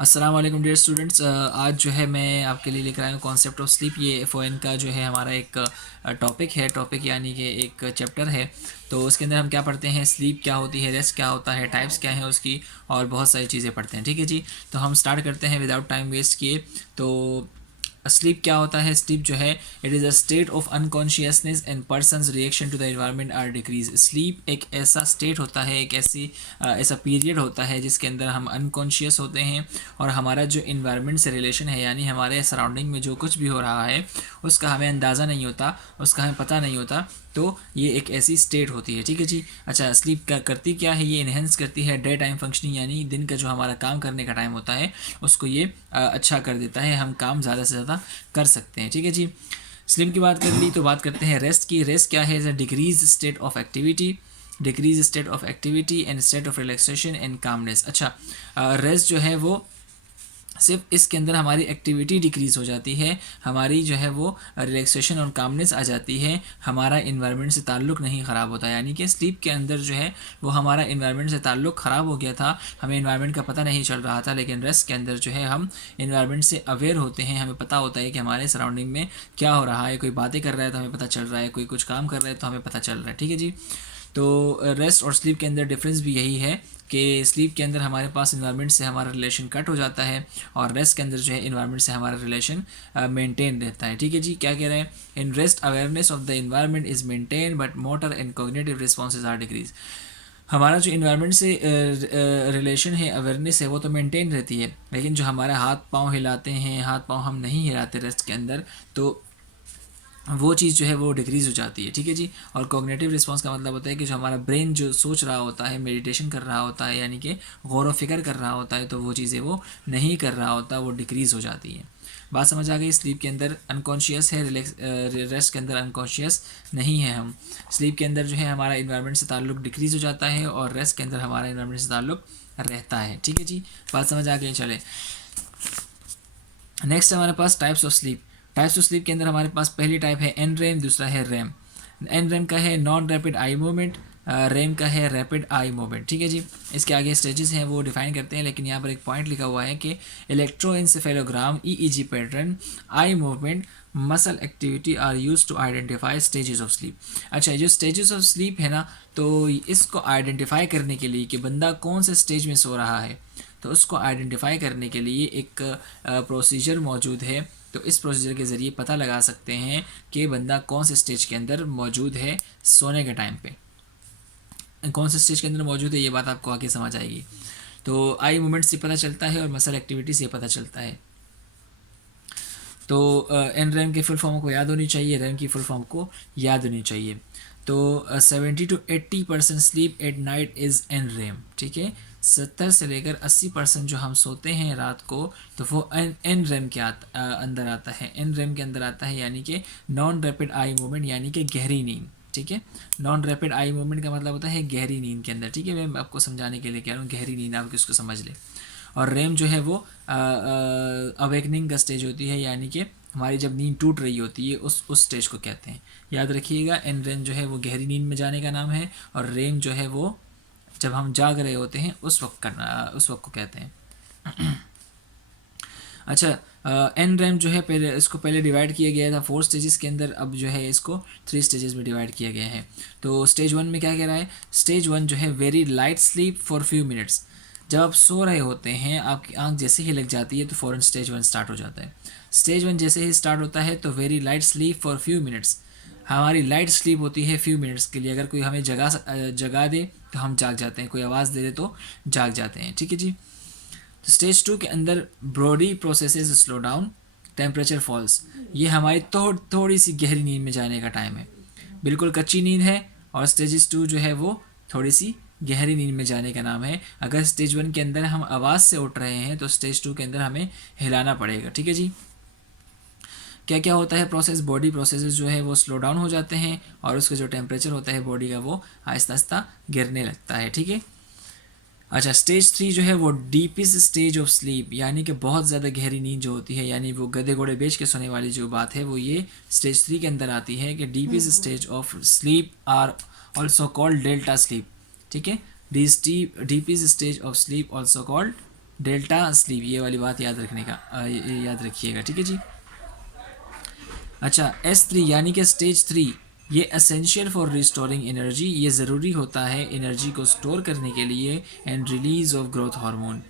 अस्सलाम वालेकुम dear students. आज जो है मैं आपके लिए लेकर आया हूँ कॉन्सेप्ट ऑफ स्लीप। ये एफओएन का जो है हमारा एक टॉपिक है। टॉपिक यानी कि एक चैप्टर है। तो उसके अंदर हम क्या पढ़ते हैं, स्लीप क्या होती है, रेस्ट क्या होता है, टाइप्स क्या हैं उसकी, और बहुत सारी चीज़ें पढ़ते हैं। ठीक है जी। तो हम स्टार्ट करते हैं विदाउट टाइम वेस्ट किए। तो स्लीप क्या होता है? स्लीप जो है, it is a state of unconsciousness and person's reaction to the environment are decrease. Sleep एक ऐसा स्टेट होता है, एक ऐसा पीरियड होता है जिसके अंदर हम अनकॉन्शियस होते हैं और हमारा जो इन्वायरमेंट से रिलेशन है, यानी हमारे सराउंडिंग में जो कुछ भी हो रहा है उसका हमें अंदाज़ा नहीं होता, उसका हमें पता नहीं होता। तो ये एक ऐसी स्टेट होती है। ठीक है जी। अच्छा, स्लीप क्या करती क्या है? ये इन्हेंस करती है डे टाइम फंक्शनिंग, यानी दिन का जो हमारा काम करने का टाइम होता है उसको ये अच्छा कर देता है, हम काम ज़्यादा से ज़्यादा कर सकते हैं। ठीक है जी। स्लीप की बात कर ली तो बात करते हैं रेस्ट की। रेस्ट क्या है? Is a decrease state of activity, decrease state of activity and state of relaxation and calmness. अच्छा, रेस्ट जो है वो सिर्फ इसके अंदर हमारी एक्टिविटी डिक्रीज़ हो जाती है, हमारी जो है वो रिलैक्सेशन और कामनेस आ जाती है, हमारा इन्वायरमेंट से ताल्लुक़ नहीं ख़राब होता। यानी कि स्लीप के अंदर जो है वो हमारा इन्वायरमेंट से ताल्लुक़ ख़राब हो गया था, हमें इन्वायरमेंट का पता नहीं चल रहा था। लेकिन रेस्ट के अंदर जो है हम इन्वायरमेंट से अवेयर होते हैं, हमें पता होता है कि हमारे सराउंडिंग में क्या हो रहा है। कोई बातें कर रहा है तो हमें पता चल रहा है, कोई कुछ काम कर रहा है तो हमें पता चल रहा है। ठीक है जी। तो रेस्ट और स्लीप के अंदर डिफरेंस भी यही है कि स्लीप के अंदर हमारे पास इन्वायरमेंट से हमारा रिलेशन कट हो जाता है और रेस्ट के अंदर जो है इन्वायरमेंट से हमारा रिलेशन मेंटेन रहता है। ठीक है जी। क्या कह रहे हैं? In rest awareness of the environment is maintain but motor and cognitive responses are decrease. हमारा जो इन्वायरमेंट से रिलेशन है, अवेयरनेस है, वो तो मेंटेन रहती है, लेकिन जो हमारा हाथ पाँव हिलाते हैं, हाथ पाँव हम नहीं हिलाते रेस्ट के अंदर, तो वो चीज़ जो है वो डिक्रीज़ हो जाती है। ठीक है जी। और कॉग्निटिव रिस्पांस का मतलब होता है कि जो हमारा ब्रेन जो सोच रहा होता है, मेडिटेशन कर रहा होता है, यानी कि गौर व फिक्र कर रहा होता है, तो वो चीज़ें वो नहीं कर रहा होता, वो डिक्रीज़ हो जाती है। बात समझ आ गई? स्लीप के अंदर अनकॉन्शियस है, रिलैक्स रेस्ट के अंदर अनकॉन्शियस नहीं है हम। स्लीप के अंदर जो है हमारा इन्वायरमेंट से ताल्लुक़ डिक्रीज़ हो जाता है और रेस्ट के अंदर हमारा इन्वायरमेंट से ताल्लुक़ रहता है। ठीक है जी। बात समझ आ गई? चले नेक्स्ट हमारे पास types of sleep. Types of sleep के अंदर हमारे पास पहली टाइप है एन रेम, दूसरा है रैम। एन रेम का है non rapid eye movement, REM का है रैपिड आई मूवमेंट। ठीक है जी। इसके आगे स्टेजेस हैं वो डिफाइन करते हैं, लेकिन यहाँ पर एक पॉइंट लिखा हुआ है कि electroencephalogram, EEG pattern, eye movement, muscle activity are use to identify stages of sleep. अच्छा, जो स्टेजेस ऑफ स्लीप है ना, तो इसको आइडेंटिफाई करने के लिए कि बंदा कौन से स्टेज में सो रहा है, तो उसको आइडेंटिफाई करने के लिए एक प्रोसीजर मौजूद है। तो इस प्रोसीजर के ज़रिए पता लगा सकते हैं कि बंदा कौन से स्टेज के अंदर मौजूद है सोने के टाइम पे, कौन से स्टेज के अंदर मौजूद है, ये बात आपको आगे समझ आएगी। तो आई मूवमेंट से पता चलता है और मसल एक्टिविटी से पता चलता है। तो एन रैम के फुल फॉर्म को याद होनी चाहिए, रैम की फुल फॉर्म को याद होनी चाहिए। तो 70 to 80% sleep at night is an RAM. ठीक है, 70 से लेकर 80% जो हम सोते हैं रात को, तो वो एन रैम के अंदर आता है, एन रैम के अंदर आता है, यानी कि नॉन रैपिड आई मूवमेंट, यानी कि गहरी नींद। ठीक है, नॉन रैपिड आई मूवमेंट का मतलब होता है गहरी नींद के अंदर। ठीक है, मैं आपको समझाने के लिए कह रहा हूँ, गहरी नींद आप किसको समझ लें। और रेम जो है वो अवेकनिंग का स्टेज होती है, यानी कि हमारी जब नींद टूट रही होती है उस स्टेज को कहते हैं। याद रखिएगा, एन रेम जो है वो गहरी नींद में जाने का नाम है, और रेम जो है वो जब हम जाग रहे होते हैं उस वक्त को कहते हैं। अच्छा, एन रैम जो है पहले इसको पहले डिवाइड किया गया था 4 स्टेजेस के अंदर, अब जो है इसको 3 स्टेजेस में डिवाइड किया गया है। तो स्टेज 1 में क्या कह रहा है? स्टेज 1 जो है very light sleep for few minutes. जब आप सो रहे होते हैं, आपकी आंख जैसे ही लग जाती है तो फ़ौरन स्टेज 1 स्टार्ट हो जाता है। स्टेज 1 जैसे ही स्टार्ट होता है तो very light sleep for few minutes, हमारी लाइट स्लीप होती है फ्यू मिनट्स के लिए। अगर कोई हमें जगा दे तो हम जाग जाते हैं, कोई आवाज़ दे दे तो जाग जाते हैं। ठीक है जी। तो स्टेज 2 के अंदर body processes slow down, temperature falls. ये हमारी थोड़ी सी गहरी नींद में जाने का टाइम है, बिल्कुल कच्ची नींद है। और स्टेज 2 जो है वो थोड़ी सी गहरी नींद में जाने का नाम है। अगर स्टेज 1 के अंदर हम आवाज़ से उठ रहे हैं तो स्टेज 2 के अंदर हमें हिलाना पड़ेगा। ठीक है जी। क्या क्या होता है प्रोसेस? बॉडी प्रोसेसेस जो है वो स्लो डाउन हो जाते हैं और उसका जो टेम्परेचर होता है बॉडी का वो आहिस्ता आहिस्ता गिरने लगता है। ठीक है। अच्छा, स्टेज 3 जो है वो डीपेस्ट स्टेज ऑफ स्लीप, यानी कि बहुत ज़्यादा गहरी नींद जो होती है, यानी वो गधे घोड़े बेच के सोने वाली जो बात है वो ये स्टेज 3 के अंदर आती है कि deepest stage of sleep are also called delta sleep. ठीक है, deepest stage of sleep also called delta sleep, ये वाली बात याद रखने का याद रखिएगा, ठीक है जी। अच्छा, S3 यानी कि स्टेज 3, ये असेंशियल फॉर रिस्टोरिंग एनर्जी, ये ज़रूरी होता है एनर्जी को स्टोर करने के लिए and release of growth hormone.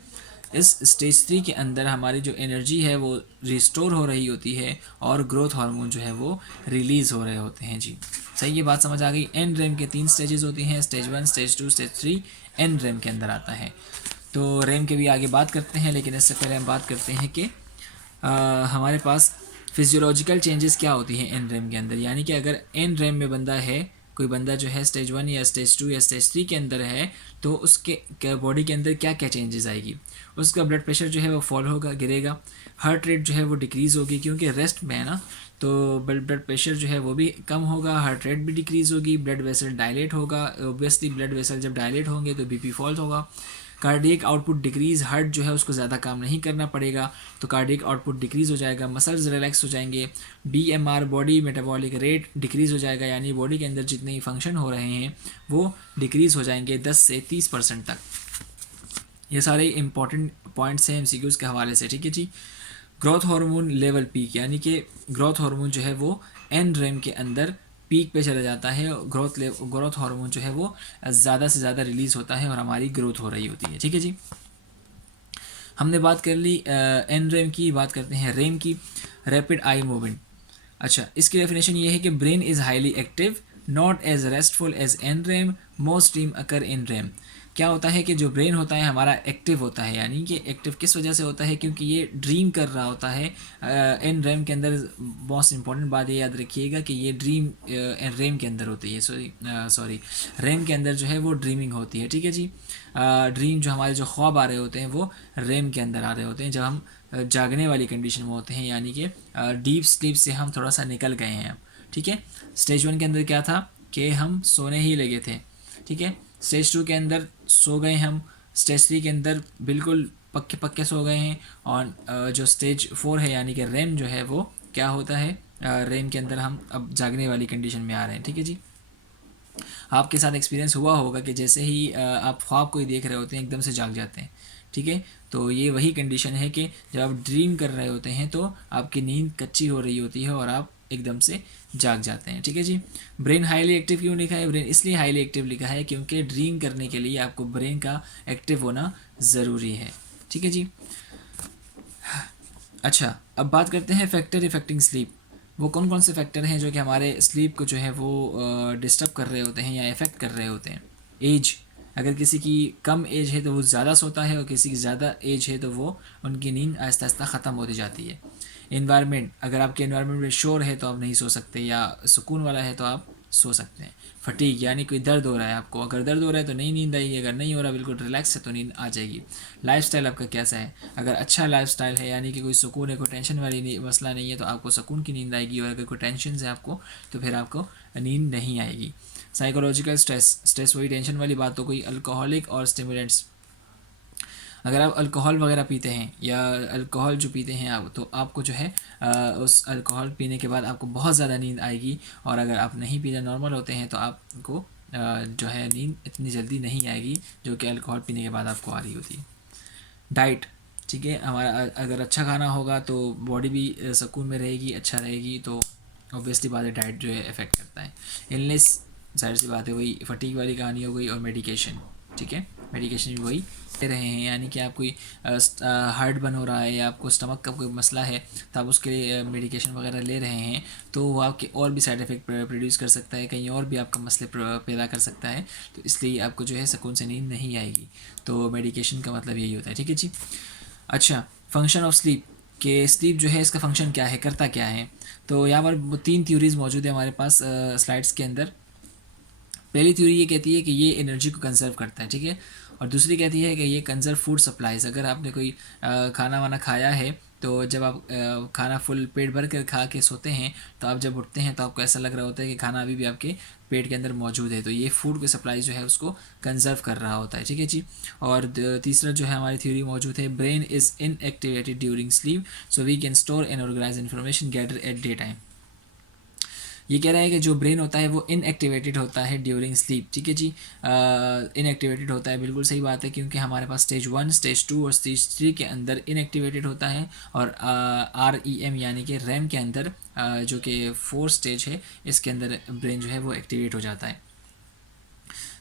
इस स्टेज 3 के अंदर हमारी जो एनर्जी है वो रिस्टोर हो रही होती है और ग्रोथ हार्मोन जो है वो रिलीज़ हो रहे होते हैं जी। सही, ये बात समझ आ गई। एन रैम के 3 स्टेजेस होती हैं, stage 1, stage 2, stage 3 N REM के अंदर आता है। तो रैम के भी आगे बात करते हैं, लेकिन इससे पहले हम बात करते हैं कि हमारे पास फिजियोलॉजिकल चेंजेस क्या होती हैं एन रैम के अंदर। यानी कि अगर एन रैम में बंदा है, कोई बंदा जो है स्टेज 1 या स्टेज 2 या स्टेज 3 के अंदर है, तो उसके बॉडी के अंदर क्या क्या चेंजेस आएगी। उसका ब्लड प्रेशर जो है वो फॉल होगा, गिरेगा। हार्ट रेट जो है वो डिक्रीज़ होगी, क्योंकि रेस्ट में है ना, तो ब्लड प्रेशर जो है वो भी कम होगा, हार्ट रेट भी डिक्रीज़ होगी, ब्लड वेसल डायलेट होगा। ऑब्वियसली ब्लड वेसल जब डायलेट होंगे तो बीपी फॉल्स होगा। कार्डियक आउटपुट डिक्रीज़, हार्ट जो है उसको ज़्यादा काम नहीं करना पड़ेगा, तो कार्डियक आउटपुट डिक्रीज़ हो जाएगा। मसल्स रिलैक्स हो जाएंगे। BMR body metabolic rate decrease हो जाएगा, यानी बॉडी के अंदर जितने ही फंक्शन हो रहे हैं वो डिक्रीज़ हो जाएंगे 10 से 30% तक। ये सारे इंपॉर्टेंट पॉइंट्स हैं MCQs के हवाले से, ठीक है जी। ग्रोथ हार्मोन लेवल पीक, यानी कि ग्रोथ हार्मोन जो है वो एन रैम के अंदर पीक पे चला जाता है। ग्रोथ हार्मोन जो है वो ज़्यादा से ज़्यादा रिलीज़ होता है और हमारी ग्रोथ हो रही होती है, ठीक है जी। हमने बात कर ली एन रैम की, बात करते हैं रैम की, रैपिड आई मूवमेंट। अच्छा, इसकी डेफिनेशन ये है कि brain is highly active, not as restful as N REM, most dream occur in REM. क्या होता है कि जो ब्रेन होता है हमारा एक्टिव होता है, यानी कि एक्टिव किस वजह से होता है, क्योंकि ये ड्रीम कर रहा होता है एन रैम के अंदर। मोस्ट इंपॉर्टेंट बात ये याद रखिएगा कि ये ड्रीम एन रैम के अंदर होती है, सॉरी रैम के अंदर जो है वो ड्रीमिंग होती है, ठीक है जी। ड्रीम जो हमारे जो ख्वाब आ रहे होते हैं वो रैम के अंदर आ रहे होते हैं, जब हम जागने वाली कंडीशन में होते हैं, यानी कि डीप स्लीप से हम थोड़ा सा निकल गए हैं अब, ठीक है। स्टेज 1 के अंदर क्या था कि हम सोने ही लगे थे, ठीक है। स्टेज 2 के अंदर सो गए हम, स्टेज 3 के अंदर बिल्कुल पक्के पक्के सो गए हैं, और जो स्टेज 4 है यानी कि रैम जो है वो क्या होता है, रैम के अंदर हम अब जागने वाली कंडीशन में आ रहे हैं, ठीक है जी। आपके साथ एक्सपीरियंस हुआ होगा कि जैसे ही आप ख्वाब कोई देख रहे होते हैं एकदम से जाग जाते हैं, ठीक है। तो ये वही कंडीशन है कि जब आप ड्रीम कर रहे होते हैं तो आपकी नींद कच्ची हो रही होती है और आप एकदम से जाग जाते हैं, ठीक है जी। ब्रेन हाईली एक्टिव क्यों लिखा है, ब्रेन इसलिए हाईली एक्टिव लिखा है क्योंकि ड्रीम करने के लिए आपको ब्रेन का एक्टिव होना ज़रूरी है, ठीक है जी। अच्छा, अब बात करते हैं फैक्टर इफेक्टिंग स्लीप। वो कौन कौन से फैक्टर हैं जो कि हमारे स्लीप को जो है वो डिस्टर्ब कर रहे होते हैं या इफ़ेक्ट कर रहे होते हैं। एज, अगर किसी की कम एज है तो वो ज़्यादा सोता है, और किसी की ज़्यादा एज है तो वो उनकी नींद आहिस्ता आहिस्ता ख़त्म होती जाती है। इन्वायरमेंट, अगर आपके इन्वायरमेंट में शोर है तो आप नहीं सो सकते, या सुकून वाला है तो आप सो सकते हैं। फटीग, यानी कोई दर्द हो रहा है आपको, अगर दर्द हो रहा है तो नहीं नींद आएगी, अगर नहीं हो रहा बिल्कुल रिलैक्स है तो नींद आ जाएगी। लाइफस्टाइल आपका कैसा है, अगर अच्छा लाइफस्टाइल है यानी कि कोई सुकून है, कोई टेंशन वाली मसला नहीं है, तो आपको सुकून की नींद आएगी, और अगर कोई टेंशन है आपको तो फिर आपको नींद नहीं आएगी। साइकोलॉजिकल स्ट्रेस वही टेंशन वाली बात हो गई। अल्कोहलिक और स्टिमुलेंट्स, अगर आप अल्कोहल वगैरह पीते हैं या अल्कोहल जो पीते हैं आप, तो आपको जो है उस अल्कोहल पीने के बाद आपको बहुत ज़्यादा नींद आएगी, और अगर आप नहीं पीना नॉर्मल होते हैं तो आपको जो है नींद इतनी जल्दी नहीं आएगी जो कि अल्कोहल पीने के बाद आपको आ रही होती है। डाइट, ठीक है, हमारा अगर अच्छा खाना होगा तो बॉडी भी सुकून में रहेगी, अच्छा रहेगी, तो ऑब्वियसली बात है डाइट जो है इफ़ेक्ट करता है। इलनेस, जाहिर सी बात है वही फटीग वाली कहानी हो गई। और मेडिकेशन, ठीक है, मेडिकेशन भी वही ले रहे हैं, यानी कि आप कोई हार्ट बन हो रहा है या आपको स्टमक का कोई मसला है तो आप उसके लिए मेडिकेशन वगैरह ले रहे हैं, तो वो आपके और भी साइड इफ़ेक्ट प्रोड्यूस कर सकता है, कहीं और भी आपका मसले पैदा कर सकता है, तो इसलिए आपको जो है सुकून से नींद नहीं आएगी। तो मेडिकेशन का मतलब यही होता है, ठीक है जी। अच्छा, फंक्शन ऑफ स्लीप, के स्लीप जो है इसका फंक्शन क्या है, करता क्या है। तो यहाँ पर 3 थ्योरीज मौजूद है हमारे पास स्लाइड्स के अंदर। पहली थ्योरी ये कहती है कि ये एनर्जी को कंजर्व करता है, ठीक है। और दूसरी कहती है कि ये कंजर्व फूड सप्लाईज, अगर आपने कोई खाना वाना खाया है तो जब आप खाना फुल पेट भर कर खा के सोते हैं तो आप जब उठते हैं तो आपको ऐसा लग रहा होता है कि खाना अभी भी आपके पेट के अंदर मौजूद है, तो ये फूड की सप्लाई जो है उसको कंजर्व कर रहा होता है, ठीक है जी। और तीसरा जो है हमारी थ्योरी मौजूद है, brain is inactivated during sleep, so we can store and organise information gather at day time. ये कह रहा है कि जो ब्रेन होता है वो इनएक्टिवेटेड होता है ड्यूरिंग स्लीप। ठीक है जी, इनएक्टिवेटेड होता है, बिल्कुल सही बात है, क्योंकि हमारे पास स्टेज 1, स्टेज 2 और स्टेज 3 के अंदर इनएक्टिवेटेड होता है, और REM यानी कि रैम के अंदर जो कि 4 स्टेज है, इसके अंदर ब्रेन जो है वो एक्टिवेट हो जाता है।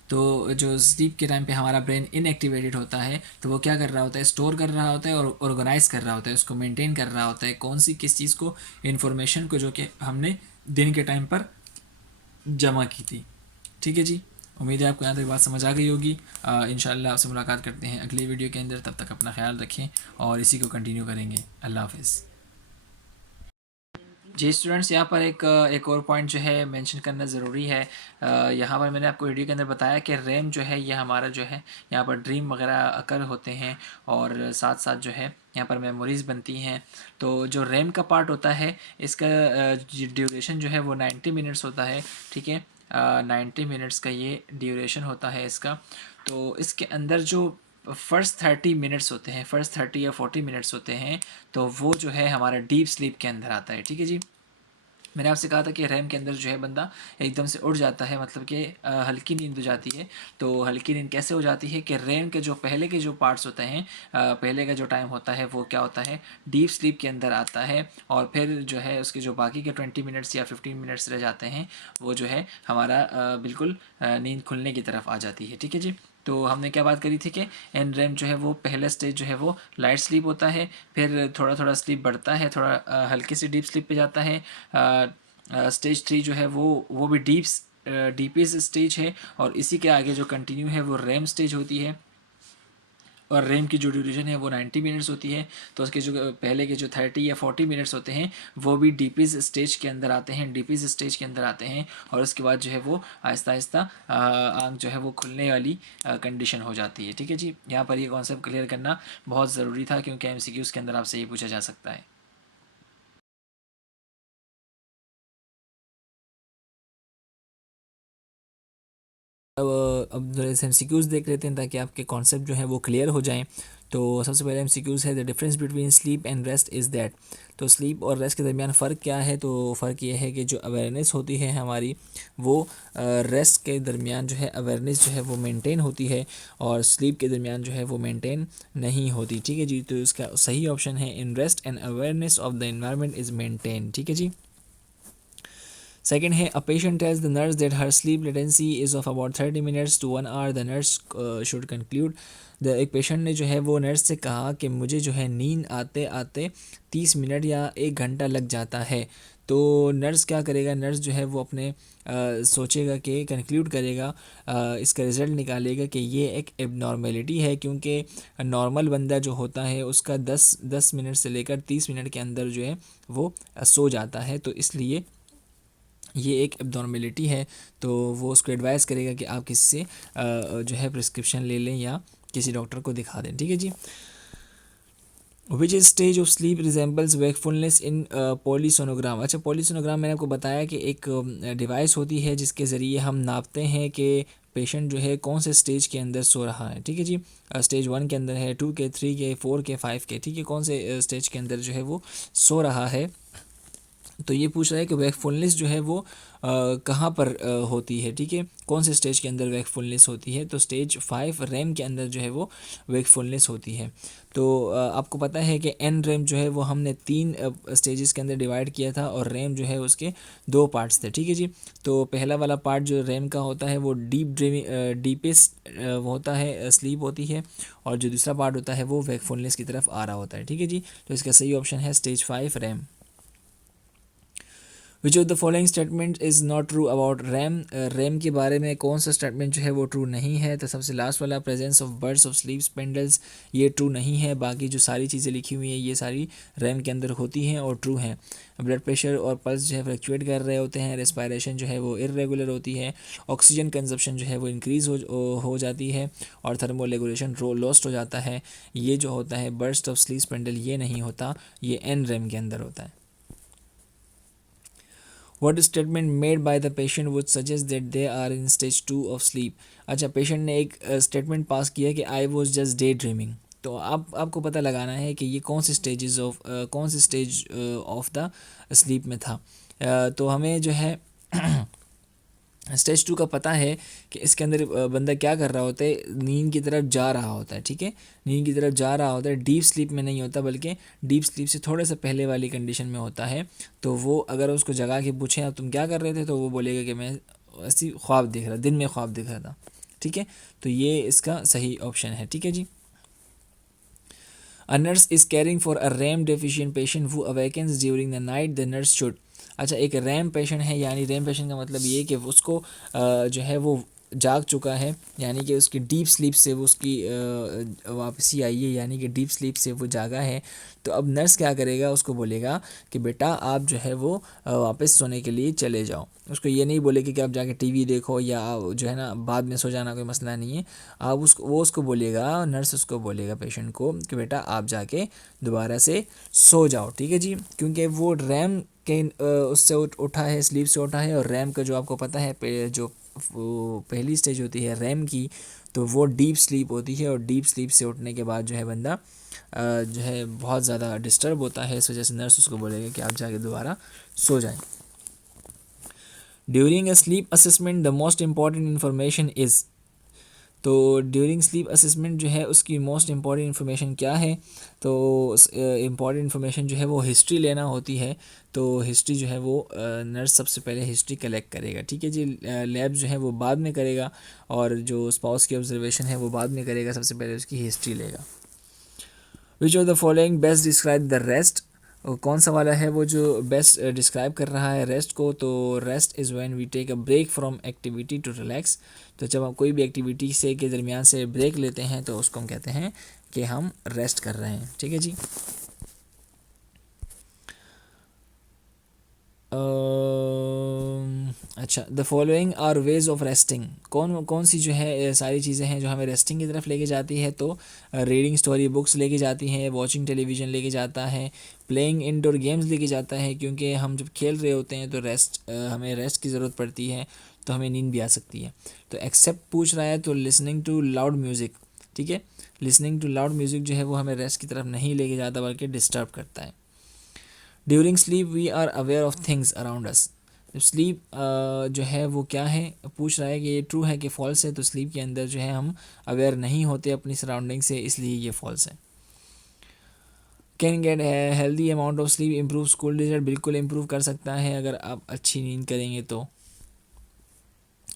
तो जो स्लीप के टाइम पे हमारा ब्रेन इनएक्टिवेटेड होता है, तो वो क्या कर रहा होता है, स्टोर कर रहा होता है और ऑर्गेनाइज कर रहा होता है, उसको मेंटेन कर रहा होता है, कौन सी किस चीज़ को, इन्फॉर्मेशन को, जो कि हमने दिन के टाइम पर जमा की थी। ठीक है जी, उम्मीद है आपको यहाँ तक बात समझ आ गई होगी। इंशाल्लाह आपसे मुलाकात करते हैं अगली वीडियो के अंदर, तब तक अपना ख्याल रखें और इसी को कंटिन्यू करेंगे। अल्लाह हाफिज़। जी स्टूडेंट्स, यहाँ पर एक और पॉइंट जो है मेंशन करना ज़रूरी है। यहाँ पर मैंने आपको वीडियो के अंदर बताया कि रैम जो है ये हमारा जो है यहाँ पर ड्रीम वगैरह अकर होते हैं, और साथ साथ जो है यहाँ पर मेमोरीज़ बनती हैं। तो जो रैम का पार्ट होता है इसका ड्यूरेशन जो है वो 90 मिनट्स होता है। ठीक है, 90 मिनट्स का ये ड्यूरेशन होता है इसका। तो इसके अंदर जो फ़र्स्ट 30 मिनट्स होते हैं, फ़र्स्ट 30 या 40 मिनट्स होते हैं, तो वो जो है हमारा डीप स्लीप के अंदर आता है। ठीक है जी, मैंने आपसे कहा था कि रैम के अंदर जो है बंदा एकदम से उठ जाता है, मतलब कि हल्की नींद हो जाती है। तो हल्की नींद कैसे हो जाती है कि रैम के जो पहले के जो पार्ट्स होते हैं, पहले का जो टाइम होता है वो क्या होता है, डीप स्लीप के अंदर आता है, और फिर जो है उसके जो बाकी के 20 मिनट्स या 15 मिनट्स रह जाते हैं, वो जो है हमारा बिल्कुल नींद खुलने की तरफ आ जाती है। ठीक है जी, तो हमने क्या बात करी थी कि एन रैम जो है वो पहला स्टेज जो है वो लाइट स्लीप होता है, फिर थोड़ा थोड़ा स्लीप बढ़ता है, थोड़ा हल्की सी डीप स्लीप पे जाता है। स्टेज 3 जो है वो भी डीपेस्ट स्टेज है, और इसी के आगे जो कंटिन्यू है वो रैम स्टेज होती है, और रैम की जो ड्यूरेशन है वो 90 मिनट्स होती है। तो उसके जो पहले के जो 30 या 40 मिनट्स होते हैं वो भी डीपीज स्टेज के अंदर आते हैं, डीपीज स्टेज के अंदर आते हैं, और उसके बाद जो है वो आहिस्ता आहिस्ता आँख जो है वो खुलने वाली कंडीशन हो जाती है। ठीक है जी, यहाँ पर ये कॉन्सेप्ट क्लियर करना बहुत ज़रूरी था, क्योंकि MCQs के अंदर आपसे ये पूछा जा सकता है। अब थोड़े से MCQs देख लेते हैं ताकि आपके कॉन्सेप्ट जो है वो क्लियर हो जाएं। तो सबसे पहले MCQs है, the difference between sleep and rest is that. तो स्लीप और रेस्ट के दरमियान फ़र्क क्या है, तो फ़र्क ये है कि जो अवेयरनेस होती है हमारी, वो रेस्ट के दरमियान जो है अवेयरनेस जो है वो मेंटेन होती है, और स्लीप के दरमियान जो है वो मेंटेन नहीं होती। ठीक है जी, तो इसका सही ऑप्शन है, in rest and awareness of the environment is maintain. ठीक है जी। Second है, a patient tells the nurse that her sleep latency is of about 30 minutes to 1 hour. The nurse should conclude. एक पेशेंट ने जो है वो nurse से कहा कि मुझे जो है नींद आते आते 30 मिनट या 1 घंटा लग जाता है। तो नर्स क्या करेगा, नर्स जो है वो अपने सोचेगा कि कंक्लूड करेगा, इसका रिज़ल्ट निकालेगा कि ये एक एबनॉर्मेलिटी है, क्योंकि नॉर्मल बंदा जो होता है उसका 10 मिनट से लेकर 30 मिनट के अंदर जो है वो सो जाता है। तो इसलिए ये एक एबनॉर्मेलिटी है, तो वो उसको एडवाइस करेगा कि आप किसी से जो है प्रिस्क्रिप्शन ले लें या किसी डॉक्टर को दिखा दें। ठीक है जी। Which is stage of sleep resembles wakefulness in polysomnogram. अच्छा, पॉलीसोनोग्राम मैंने आपको बताया कि एक डिवाइस होती है जिसके ज़रिए हम नापते हैं कि पेशेंट जो है कौन से स्टेज के अंदर सो रहा है। ठीक है जी, स्टेज 1 के अंदर है, 2 के, 3 के, 4 के, 5 के। ठीक है, कौन से स्टेज के अंदर जो है वो सो रहा है। तो ये पूछ रहा है कि वेकफुलनेस जो है वो कहाँ पर होती है। ठीक है, कौन से स्टेज के अंदर वेकफुलनेस होती है। तो स्टेज 5 रैम के अंदर जो है वो वेकफुलनेस होती है। तो आपको पता है कि एन रैम जो है वो हमने 3 स्टेजेस के अंदर डिवाइड किया था, और रैम जो है उसके 2 पार्ट्स थे। ठीक है जी, तो पहला वाला पार्ट जो रैम का होता है वो डीपेस्ट होता है, स्लीप होती है, और जो दूसरा पार्ट होता है वो वेकफुलनेस की तरफ आ रहा होता है। ठीक है जी, तो इसका सही ऑप्शन है stage 5 RAM. Which of the following statement is not true about RAM. RAM के बारे में कौन सा स्टेटमेंट जो है वो ट्रू नहीं है। तो सबसे लास्ट वाला, presence of bursts of sleep spindles, ये ट्रू नहीं है। बाकी जो सारी चीज़ें लिखी हुई हैं ये सारी रैम के अंदर होती हैं और ट्रू हैं। ब्लड प्रेशर और पल्स जो है फ्लक्चुएट कर रहे होते हैं, रेस्पायरेशन जो है वो इरेगुलर होती है, ऑक्सीजन कंजप्शन जो है वो इंक्रीज़ हो जाती है, और थर्मल रेगुलेशन लॉस्ट हो जाता है। ये जो होता है बर्स्ट ऑफ स्लीप स्पेंडल, ये नहीं होता, ये एन रैम के अंदर होता है। What statement made by the patient would suggest that they are in stage 2 of sleep? अच्छा, पेशेंट ने एक स्टेटमेंट पास किया कि I was just day dreaming. तो आपको पता लगाना है कि ये कौन से स्टेज ऑफ द स्लीप में था। तो हमें जो है स्टेज 2 का पता है कि इसके अंदर बंदा क्या कर रहा होता है, नींद की तरफ जा रहा होता है, ठीक है, नींद की तरफ जा रहा होता है, डीप स्लीप में नहीं होता, बल्कि डीप स्लीप से थोड़ा सा पहले वाली कंडीशन में होता है। तो वो अगर उसको जगा के पूछें अब तुम क्या कर रहे थे, तो वो बोलेगा कि मैं ऐसी ख्वाब देख रहा, दिन में ख्वाब देख रहा था, ठीक है। तो ये इसका सही ऑप्शन है, ठीक है जी। A nurse is caring for a RAM deficient patient who awakens during the night. The nurse should, अच्छा एक रैम पेशेंट है, यानी रैम पेशेंट का मतलब ये कि उसको जो है वो जाग चुका है, यानी कि उसकी डीप स्लीप से वो उसकी वापसी आई है, यानी कि डीप स्लीप से वो जागा है। तो अब नर्स क्या करेगा, उसको बोलेगा कि बेटा आप जो है वो वापस सोने के लिए चले जाओ। उसको ये नहीं बोलेगी कि आप जाके टीवी देखो या जो है ना बाद में सो जाना, कोई मसला नहीं है। आप उसको बोलेगा, नर्स उसको बोलेगा पेशेंट को कि बेटा आप जाके दोबारा से सो जाओ, ठीक है जी। क्योंकि वो रैम के उससे उठा है, स्लीप से उठा है, और रैम का जो आपको पता है जो वो पहली स्टेज होती है रैम की, तो वो डीप स्लीप होती है, और डीप स्लीप से उठने के बाद जो है बंदा जो है बहुत ज़्यादा डिस्टर्ब होता है। इस वजह से नर्स उसको बोलेगा कि आप जाके दोबारा सो जाएं। During a slip assessment the most important information is, तो ड्यूरिंग स्लीप असेसमेंट जो है उसकी मोस्ट इम्पॉर्टेंट इन्फॉर्मेशन क्या है, तो इम्पॉर्टेंट इन्फॉर्मेशन जो है वो हिस्ट्री लेना होती है। तो हिस्ट्री जो है वो नर्स सबसे पहले हिस्ट्री कलेक्ट करेगा, ठीक है जी। लैब जो है वो बाद में करेगा, और जो स्पाउस की ऑब्जर्वेशन है वो बाद में करेगा, सबसे पहले उसकी हिस्ट्री लेगा। Which of the following best describe the rest, कौन सा वाला है वो जो बेस्ट डिस्क्राइब कर रहा है रेस्ट को, तो rest is when we take a break from activity to relax. तो जब हम कोई भी एक्टिविटी से के दरमियान से ब्रेक लेते हैं तो उसको हम कहते हैं कि हम रेस्ट कर रहे हैं, ठीक है जी। अच्छा, the following are ways of resting, कौन कौन सी जो है सारी चीज़ें हैं जो हमें रेस्टिंग की तरफ लेके जाती है, तो रीडिंग स्टोरी बुक्स लेके जाती हैं, वॉचिंग टेलीविज़न लेके जाता है, प्लेइंग इंडोर गेम्स लेके जाता है, क्योंकि हम जब खेल रहे होते हैं तो हमें रेस्ट की ज़रूरत पड़ती है, तो हमें नींद भी आ सकती है। तो एक्सेप्ट पूछ रहा है तो लिसनिंग टू लाउड म्यूज़िक, ठीक है, लिसनिंग टू लाउड म्यूज़िक जो है वो हमें रेस्ट की तरफ नहीं लेके जाता बल्कि डिस्टर्ब करता है। During sleep we are aware of things around us, जब स्लीप जो है वो क्या है, पूछ रहा है कि ये ट्रू है कि फॉल्स है, तो स्लीप के अंदर जो है हम अवेयर नहीं होते अपनी सराउंडिंग से, इसलिए ये फॉल्स है। Can get healthy amount of sleep improve school result, बिल्कुल इम्प्रूव कर सकता है अगर आप अच्छी नींद करेंगे तो।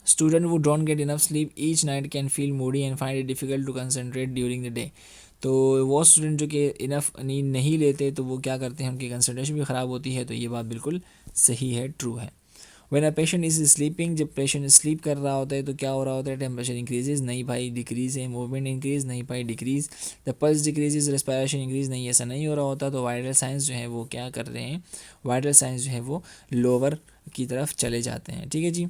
स्टूडेंट वो don't get enough sleep each night can feel moody and find it difficult to concentrate during the day, तो वो स्टूडेंट जो कि इनफ नींद नहीं लेते तो वो क्या करते हैं, उनकी कंसनट्रेशन भी ख़राब होती है, तो ये बात बिल्कुल सही है, ट्रू है। When a patient is sleeping, जब पेशेंट स्लीप कर रहा होता है तो क्या हो रहा होता है, टेम्परेचर इंक्रीजेज, नहीं भाई डिक्रीज है, मूवमेंट इंक्रीज, नहीं भाई decrease, the pulse decreases, respiration increase, नहीं ऐसा नहीं हो रहा होता, तो वाइटल साइंस जो है वो क्या कर रहे हैं, वाइटल साइंस जो है वो लोअर की तरफ चले जाते हैं, ठीक है जी।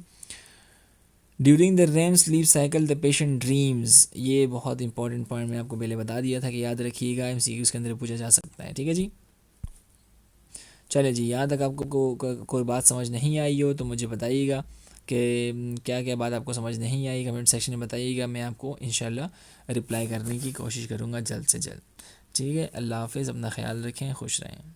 During the REM sleep cycle the patient dreams, ये बहुत इंपॉर्टेंट पॉइंट मैं आपको पहले बता दिया था कि याद रखिएगा, MCQs के अंदर पूछा जा सकता है, ठीक है जी। चले जी, यहाँ तक आपको कोई बात समझ नहीं आई हो तो मुझे बताइएगा कि क्या क्या बात आपको समझ नहीं आई, कमेंट सेक्शन में बताइएगा, मैं आपको इंशाल्लाह रिप्लाई करने की कोशिश करूँगा जल्द से जल्द, ठीक है। अल्लाह हाफ़िज़, अपना ख्याल रखें, खुश रहें।